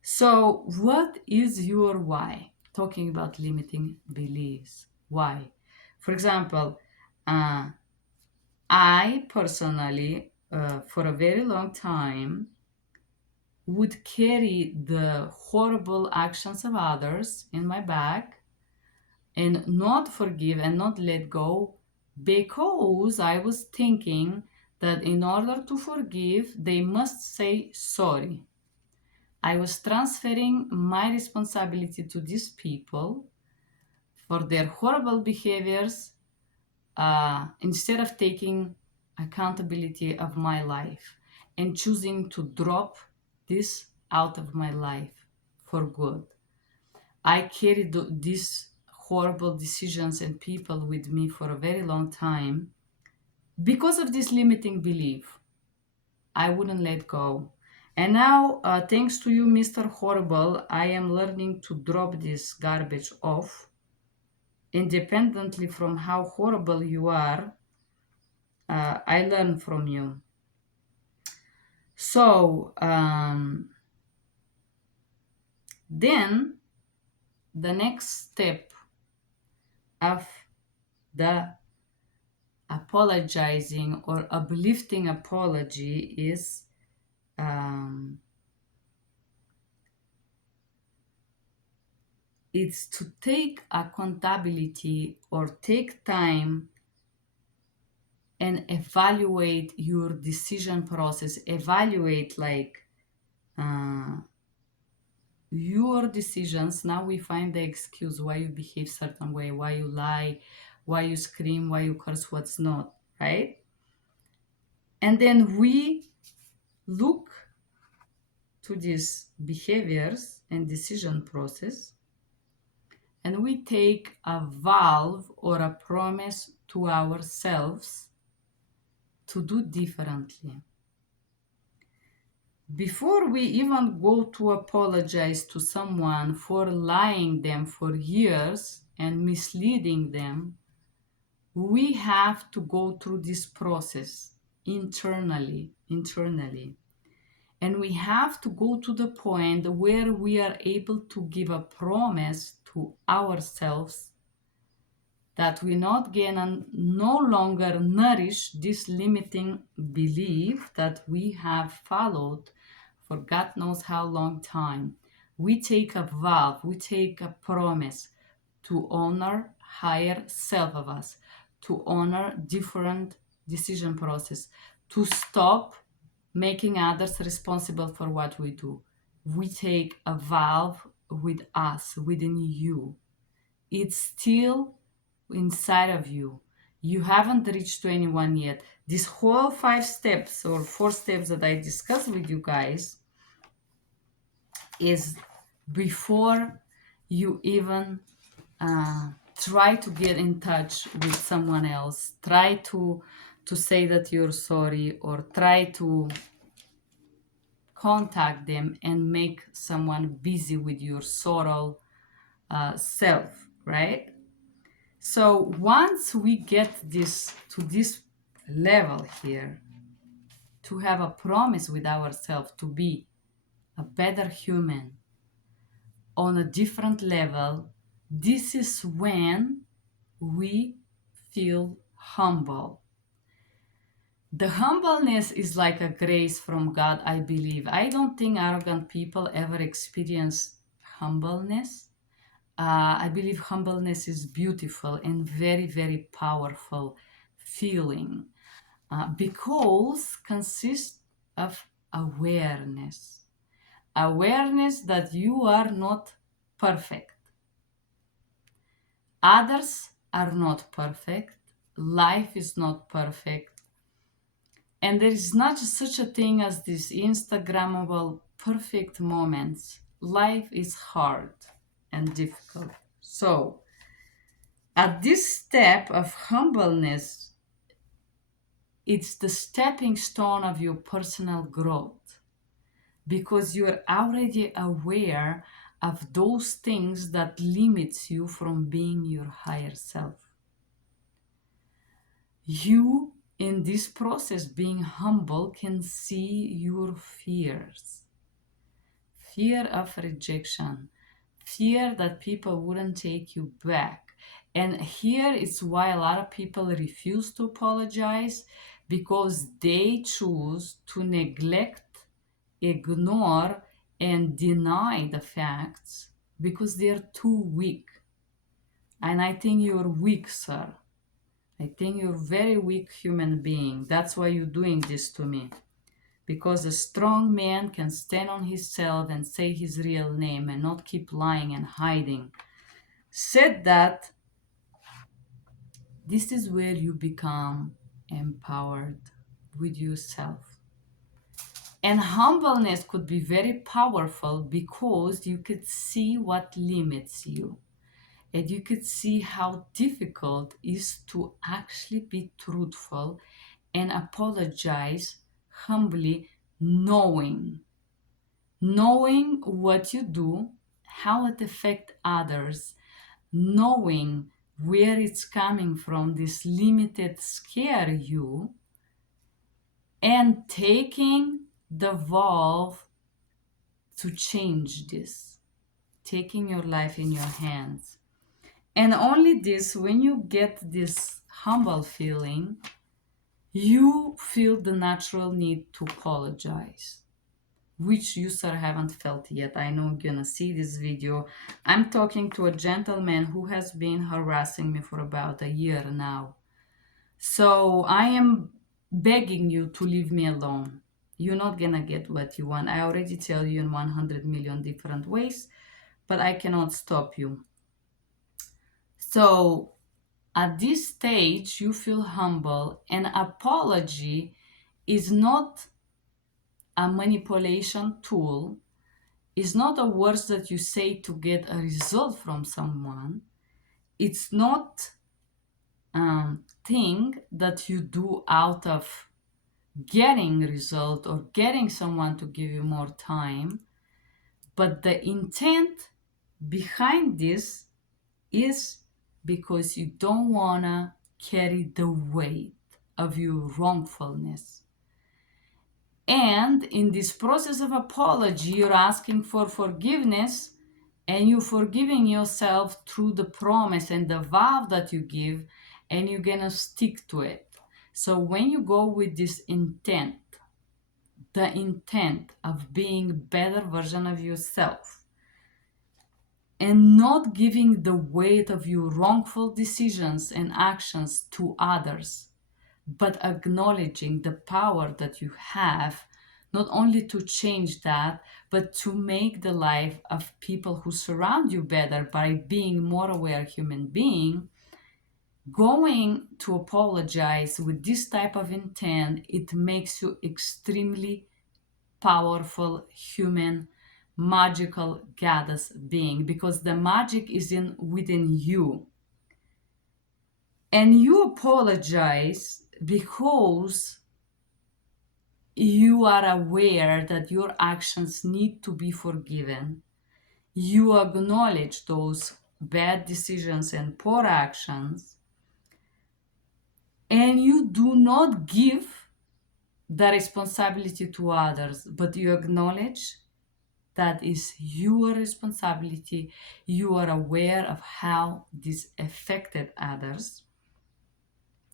So, what is your why? Talking about limiting beliefs. Why? For example, I personally, for a very long time, would carry the horrible actions of others in my back and not forgive and not let go, because I was thinking that in order to forgive, they must say sorry. I was transferring my responsibility to these people for their horrible behaviors, instead of taking accountability of my life and choosing to drop this out of my life for good. I carried these horrible decisions and people with me for a very long time because of this limiting belief. I wouldn't let go. And now, thanks to you, Mr. Horrible, I am learning to drop this garbage off independently from how horrible you are. I learn from you. So, then the next step of the apologizing or uplifting apology is it's to take accountability or take time and evaluate your decision process, evaluate like your decisions. Now we find the excuse why you behave certain way, why you lie, why you scream, why you curse, what's not, right? And then we look to these behaviors and decision process, and we take a vow or a promise to ourselves to do differently. Before we even go to apologize to someone for lying them for years and misleading them, we have to go through this process internally. And we have to go to the point where we are able to give a promise to ourselves that we not gonna no longer nourish this limiting belief that we have followed for God knows how long time. We take a vow, we take a promise to honor higher self of us, to honor different decision process, to stop making others responsible for what we do. We take a vow with us, within you. It's still inside of you. You haven't reached to anyone yet. This whole 5 steps or 4 steps that I discussed with you guys is before you even try to get in touch with someone else, try to say that you're sorry, or try to contact them and make someone busy with your sorrow self, right? So once we get this to this level here, to have a promise with ourselves to be a better human on a different level, this is when we feel humble. The humbleness is like a grace from God, I believe. I don't think arrogant people ever experience humbleness. I believe humbleness is beautiful and very, very powerful feeling because consists of awareness. Awareness that you are not perfect. Others are not perfect. Life is not perfect. And there is not such a thing as these Instagrammable perfect moments. Life is hard and difficult. So, at this step of humbleness, it's the stepping stone of your personal growth because you're already aware of those things that limits you from being your higher self. You, in this process, being humble, can see your fears. Fear of rejection, fear that people wouldn't take you back. And here is why a lot of people refuse to apologize, because they choose to neglect, ignore, and deny the facts because they're too weak. And I think you're weak, sir. I think you're a very weak human being. That's why you're doing this to me. Because a strong man can stand on himself and say his real name and not keep lying and hiding. Said that, this is where you become empowered with yourself. And humbleness could be very powerful because you could see what limits you. And you could see how difficult it is to actually be truthful and apologize humbly, knowing what you do, how it affects others, knowing where it's coming from, this limited scare you, and taking the vow to change this, taking your life in your hands. And only this, when you get this humble feeling, you feel the natural need to apologize, which you, sir, haven't felt yet. I know you're gonna see this video. I'm talking to a gentleman who has been harassing me for about a year now. So I am begging you to leave me alone. You're not gonna get what you want. I already tell you in 100 million different ways, but I cannot stop you. So at this stage, you feel humble. An apology is not a manipulation tool, is not a words that you say to get a result from someone. It's not thing that you do out of getting result or getting someone to give you more time, but the intent behind this is because you don't wanna carry the weight of your wrongfulness. And in this process of apology, you're asking for forgiveness, and you're forgiving yourself through the promise and the vow that you give, and you're gonna stick to it. So when you go with this intent, the intent of being a better version of yourself, and not giving the weight of your wrongful decisions and actions to others, but acknowledging the power that you have, not only to change that, but to make the life of people who surround you better by being more aware human being. Going to apologize with this type of intent, it makes you extremely powerful human magical goddess being, because the magic is in within you. And you apologize because you are aware that your actions need to be forgiven. You acknowledge those bad decisions and poor actions, and you do not give the responsibility to others, but you acknowledge that is your responsibility. You are aware of how this affected others.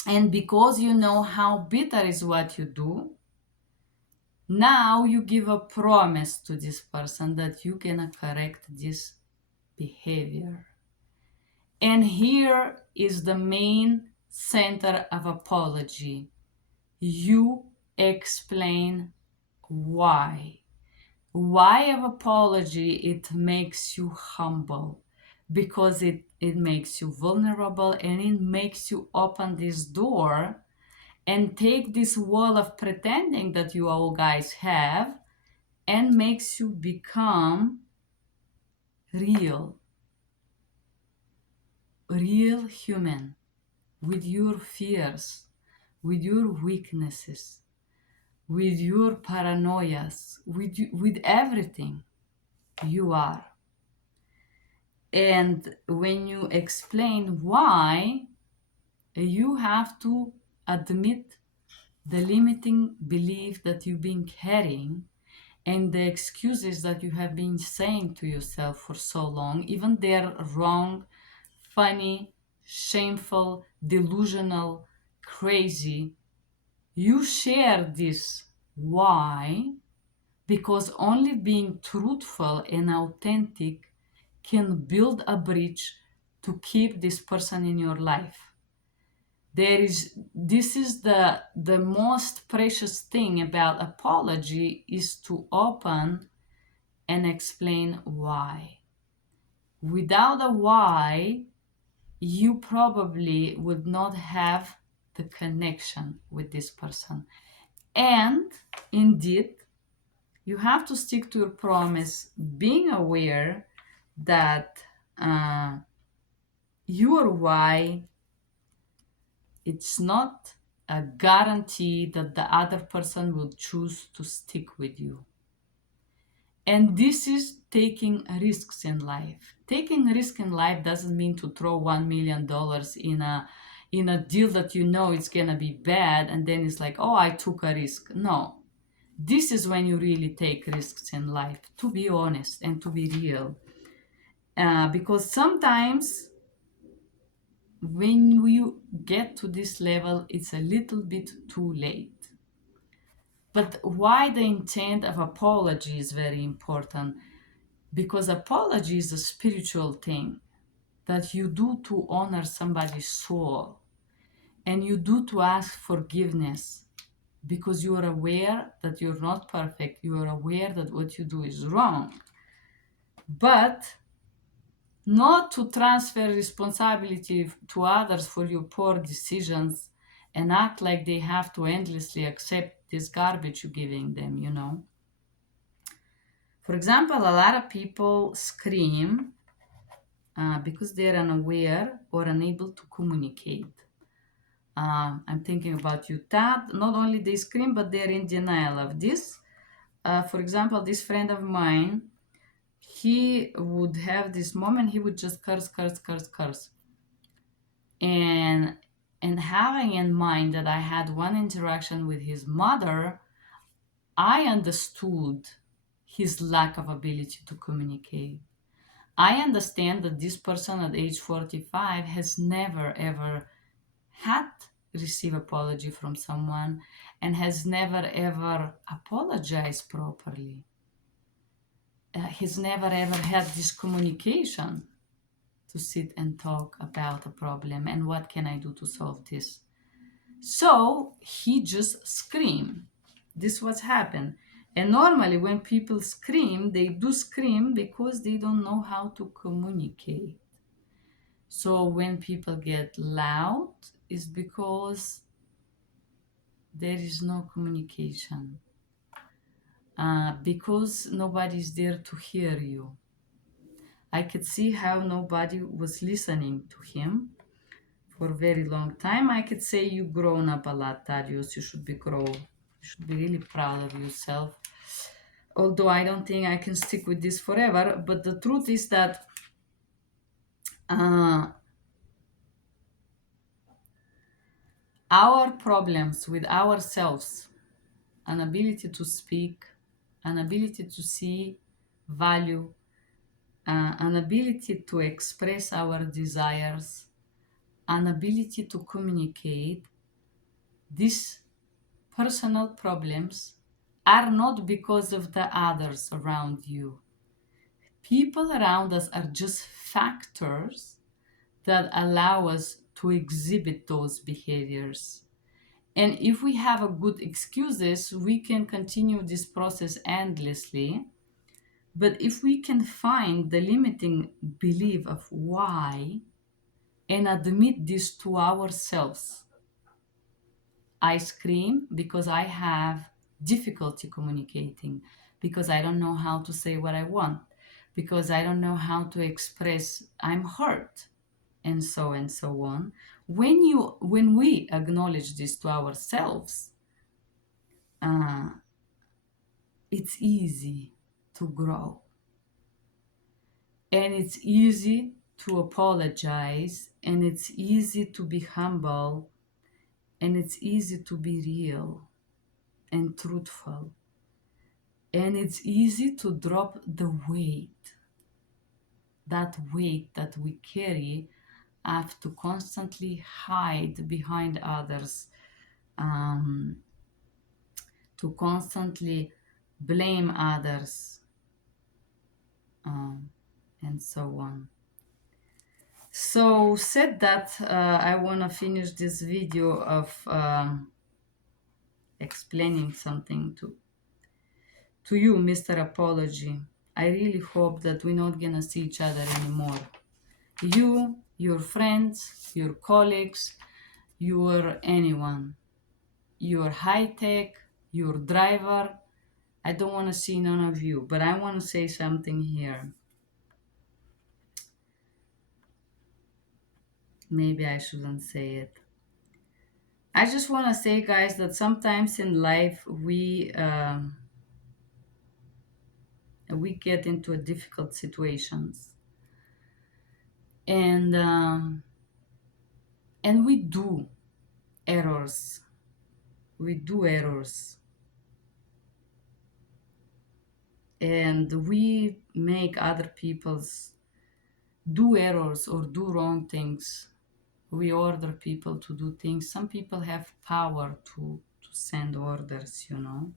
And because you know how bitter is what you do, now you give a promise to this person that you're gonna correct this behavior. And here is the main center of apology. You explain why. Why of apology? It makes you humble, because it makes you vulnerable, and it makes you open this door and take this wall of pretending that you all guys have, and makes you become real human, with your fears, with your weaknesses, with your paranoias, with everything you are. And when you explain why, you have to admit the limiting belief that you've been carrying, and the excuses that you have been saying to yourself for so long, even they're wrong, funny, shameful, delusional, crazy. You share this why because only being truthful and authentic can build a bridge to keep this person in your life. This is the most precious thing about apology, is to open and explain why. Without a why, you probably would not have the connection with this person. And indeed, you have to stick to your promise, being aware that your why, it's not a guarantee that the other person will choose to stick with you. And this is taking risks in life. Taking risk in life doesn't mean to throw $1 million in a deal that you know it's gonna be bad, and then it's like, oh, I took a risk. No, this is when you really take risks in life, to be honest and to be real. Because sometimes when you get to this level, it's a little bit too late. But why the intent of apology is very important? Because apology is a spiritual thing that you do to honor somebody's soul. and you do to ask forgiveness because you are aware that you're not perfect. You are aware that what you do is wrong. But not to transfer responsibility to others for your poor decisions and act like they have to endlessly accept this garbage you're giving them, you know. For example, a lot of people scream because they're unaware or unable to communicate. I'm thinking about you, Tad. Not only they scream, but they're in denial of this. For example, this friend of mine, he would have this moment, he would just curse, curse, curse, curse. And having in mind that I had one interaction with his mother, I understood his lack of ability to communicate. I understand that this person at age 45 has never ever had received apology from someone and has never ever apologized properly. He's never ever had this communication to sit and talk about a problem and what can I do to solve this. So he just screamed. This was happened. And normally when people scream, they do scream because they don't know how to communicate. So when people get loud, it's because there is no communication. Because nobody's there to hear you. I could see how nobody was listening to him for a very long time. I could say you grown up a lot, Darius. You should be grow. You should be really proud of yourself. Although I don't think I can stick with this forever, but the truth is that uh, our problems with ourselves, an ability to speak, an ability to see value, an ability to express our desires, an ability to communicate, these personal problems are not because of the others around you. People around us are just factors that allow us to exhibit those behaviors. And if we have a good excuses, we can continue this process endlessly. But if we can find the limiting belief of why and admit this to ourselves, I scream because I have difficulty communicating, because I don't know how to say what I want, because I don't know how to express I'm hurt, and so on. When we acknowledge this to ourselves, uh, it's easy to grow, and it's easy to apologize, and it's easy to be humble, and it's easy to be real and truthful. And it's easy to drop the weight, that weight that we carry, have to constantly hide behind others, um, to constantly blame others, um, and so on. So said that, I want to finish this video of explaining something to you, Mr. Apology. I really hope that we're not gonna see each other anymore. You, your friends, your colleagues, your anyone, your high tech, your driver. I don't want to see none of you, but I want to say something here. Maybe I shouldn't say it. I just want to say, guys, that sometimes in life we get into a difficult situations, and we do errors. We do errors, and we make other people's do errors or do wrong things. We order people to do things. Some people have power to send orders, you know.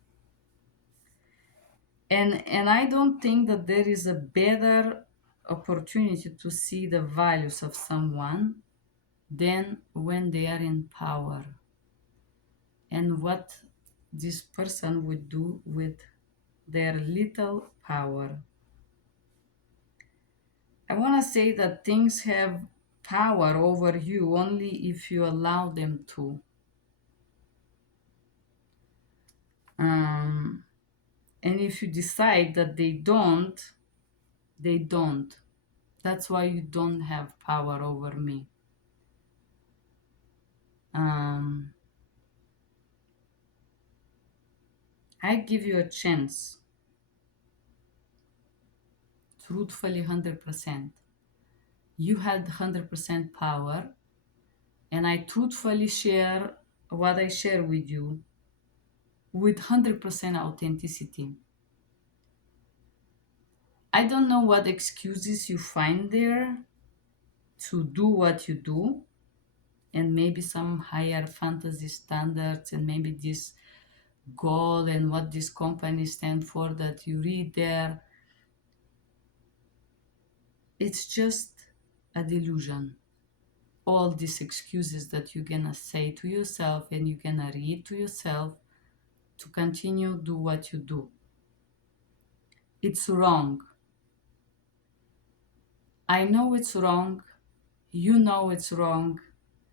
And I don't think that there is a better opportunity to see the values of someone than when they are in power, and what this person would do with their little power. I want to say that things have power over you only if you allow them to. Um, and if you decide that they don't, they don't. That's why you don't have power over me. Um, I give you a chance, truthfully, 100%. You had 100% power, and I truthfully share what I share with you with 100% authenticity. I don't know what excuses you find there to do what you do, and maybe some higher fantasy standards, and maybe this goal and what this company stand for that you read there. It's just a delusion. All these excuses that you're gonna say to yourself and you're gonna read to yourself to continue do what you do. It's wrong. I know it's wrong. You know it's wrong.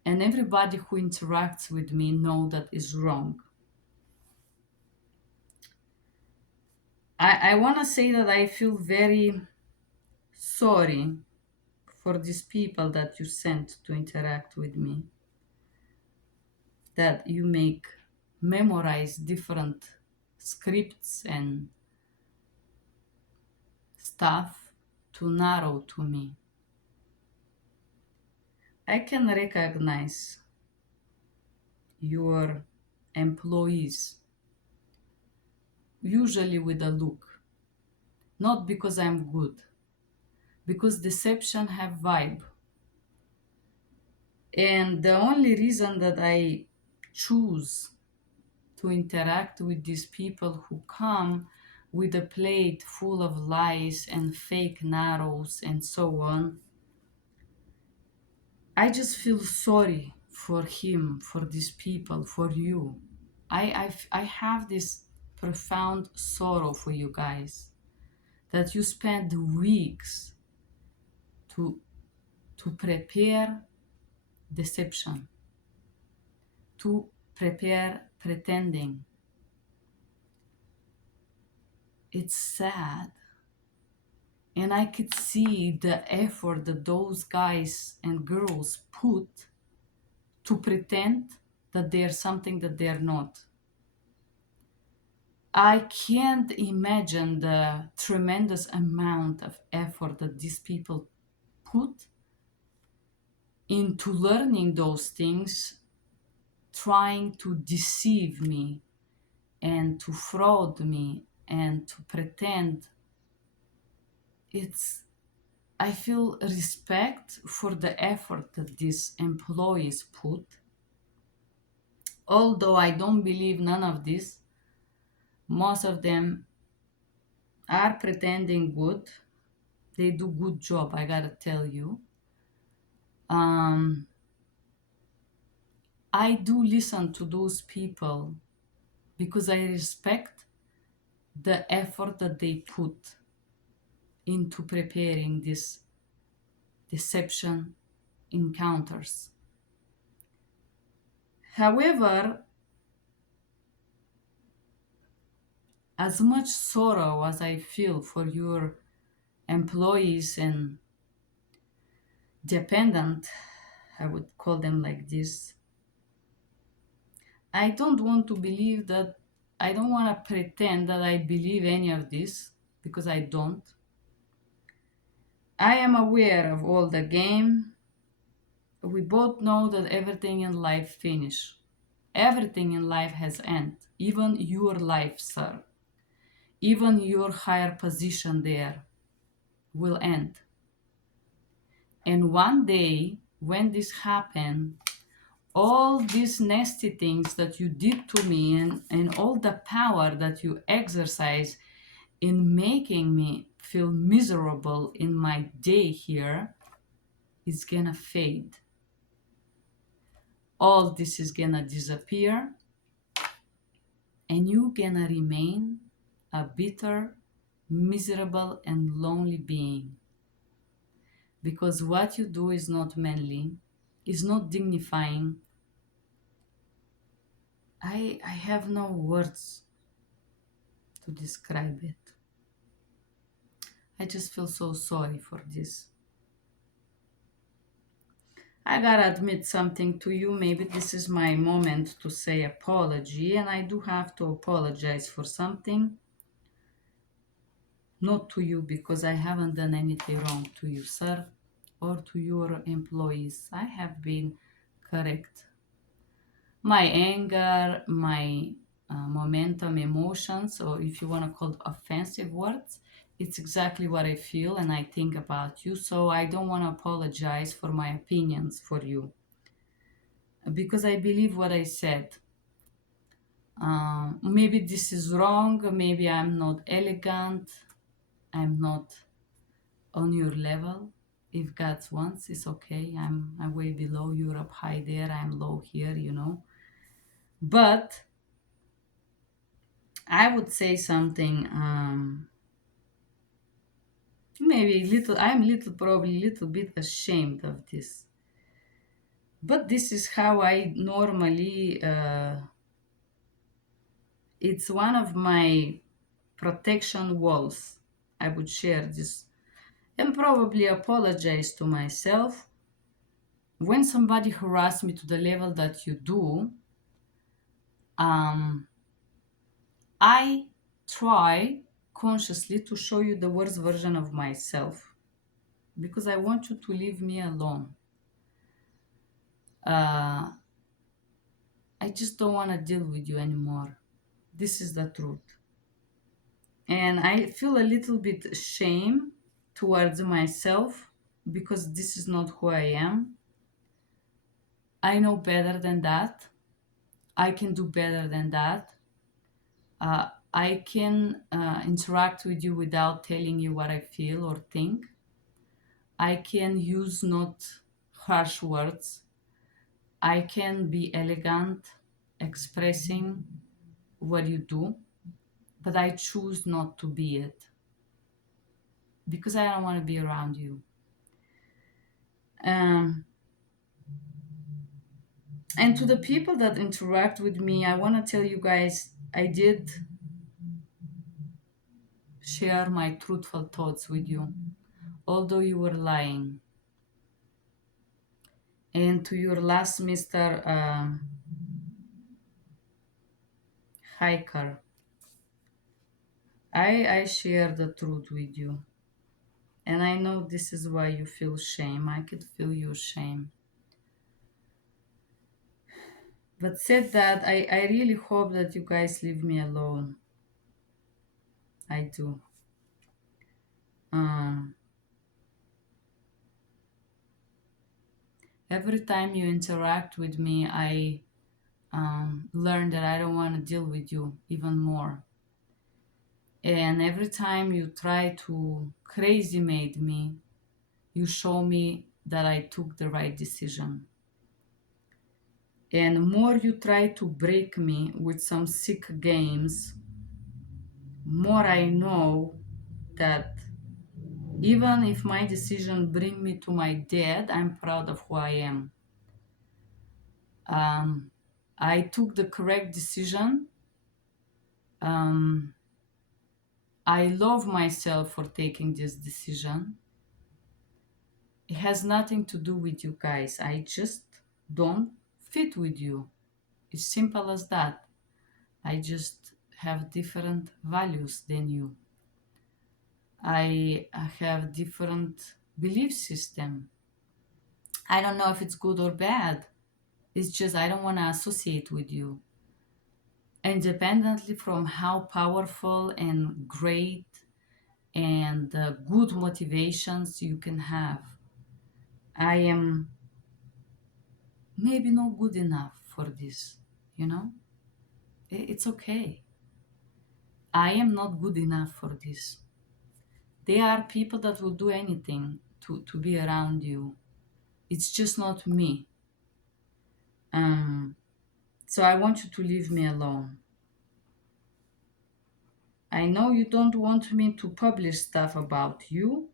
And everybody who interacts with me know that is wrong. I want to say that I feel very sorry for these people that you sent to interact with me, that you make memorize different scripts and stuff to narrow to me. I can recognize your employees, usually with a look, not because I'm good, because deception have vibe. And the only reason that I choose to interact with these people who come with a plate full of lies and fake narrows and so on, I just feel sorry for him, for these people, for you. I have this profound sorrow for you guys that you spend weeks to prepare deception, to prepare pretending. It's sad. And I could see the effort that those guys and girls put to pretend that they're something that they're not. I can't imagine the tremendous amount of effort that these people put into learning those things, trying to deceive me and to fraud me and to pretend. It's I feel respect for the effort that these employees put, although I don't believe none of this. Most of them are pretending good. They do good job, I gotta tell you. um, I do listen to those people because I respect the effort that they put into preparing these deception encounters. However, as much sorrow as I feel for your employees and dependent, I would call them like this, I don't want to believe that, I don't want to pretend that I believe any of this because I don't. I am aware of all the game. We both know that everything in life finish. Everything in life has end. Even your life, sir. Even your higher position there will end. And one day, when this happen, all these nasty things that you did to me and all the power that you exercise in making me feel miserable in my day here is gonna fade. all this is gonna disappear, and you gonna remain a bitter, miserable, and lonely being. Because what you do is not manly, is not dignifying. I have no words to describe it. I just feel so sorry for this. I gotta admit something to you. Maybe this is my moment to say apology, and I do have to apologize for something. Not to you, because I haven't done anything wrong to you, sir, or to your employees. I have been correct. My anger, my momentum, emotions, or if you want to call it offensive words, it's exactly what I feel and I think about you. So I don't want to apologize for my opinions for you because I believe what I said. Maybe this is wrong, maybe I'm not elegant, I'm not on your level. If God wants, it's okay. I'm way below, you're up high there, I'm low here. But I would say something, maybe a little, I'm little, probably a little bit ashamed of this. But this is how I normally, it's one of my protection walls. I would share this and probably apologize to myself. When somebody harass me to the level that you do, um, I try consciously to show you the worst version of myself because I want you to leave me alone. Uh, I just don't want to deal with you anymore. This is the truth. And I feel a little bit shame towards myself because this is not who I am. I know better than that. I can do better than that. I can interact with you without telling you what I feel or think. I can use not harsh words. I can be elegant, expressing what you do, but I choose not to be it because I don't want to be around you. Um, and to the people that interact with me, I want to tell you guys I did share my truthful thoughts with you, although you were lying. And to your last Mr. Hiker, I share the truth with you. And I know this is why you feel shame. I could feel your shame. But said that, I really hope that you guys leave me alone. I do. Um, every time you interact with me, I learn that I don't want to deal with you even more. And every time you try to crazy made me, you show me that I took the right decision. And more you try to break me with some sick games, more I know that even if my decision bring me to my death, I'm proud of who I am. Um, I took the correct decision. Um, I love myself for taking this decision. It has nothing to do with you guys. I just don't fit with you. It's simple as that. I just have different values than you. I have different belief system. I don't know if it's good or bad. It's just I don't want to associate with you. Independently from how powerful and great and good motivations you can have, I am maybe not good enough for this, you know? It's okay. I am not good enough for this. There are people that will do anything to be around you. It's just not me. So I want you to leave me alone. I know you don't want me to publish stuff about you.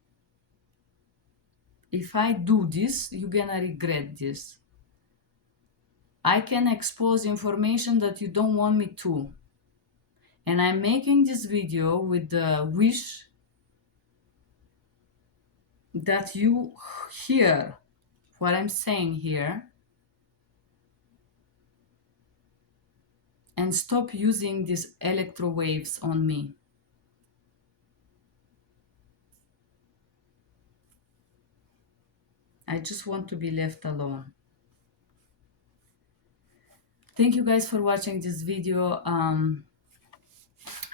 If I do this, you're gonna regret this. I can expose information that you don't want me to. And I'm making this video with the wish that you hear what I'm saying here and stop using these electro waves on me. I just want to be left alone. Thank you guys for watching this video.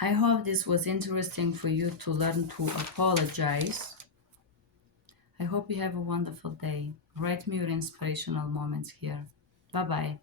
I hope this was interesting for you to learn to apologize. I hope you have a wonderful day. Write me your inspirational moments here. Bye-bye.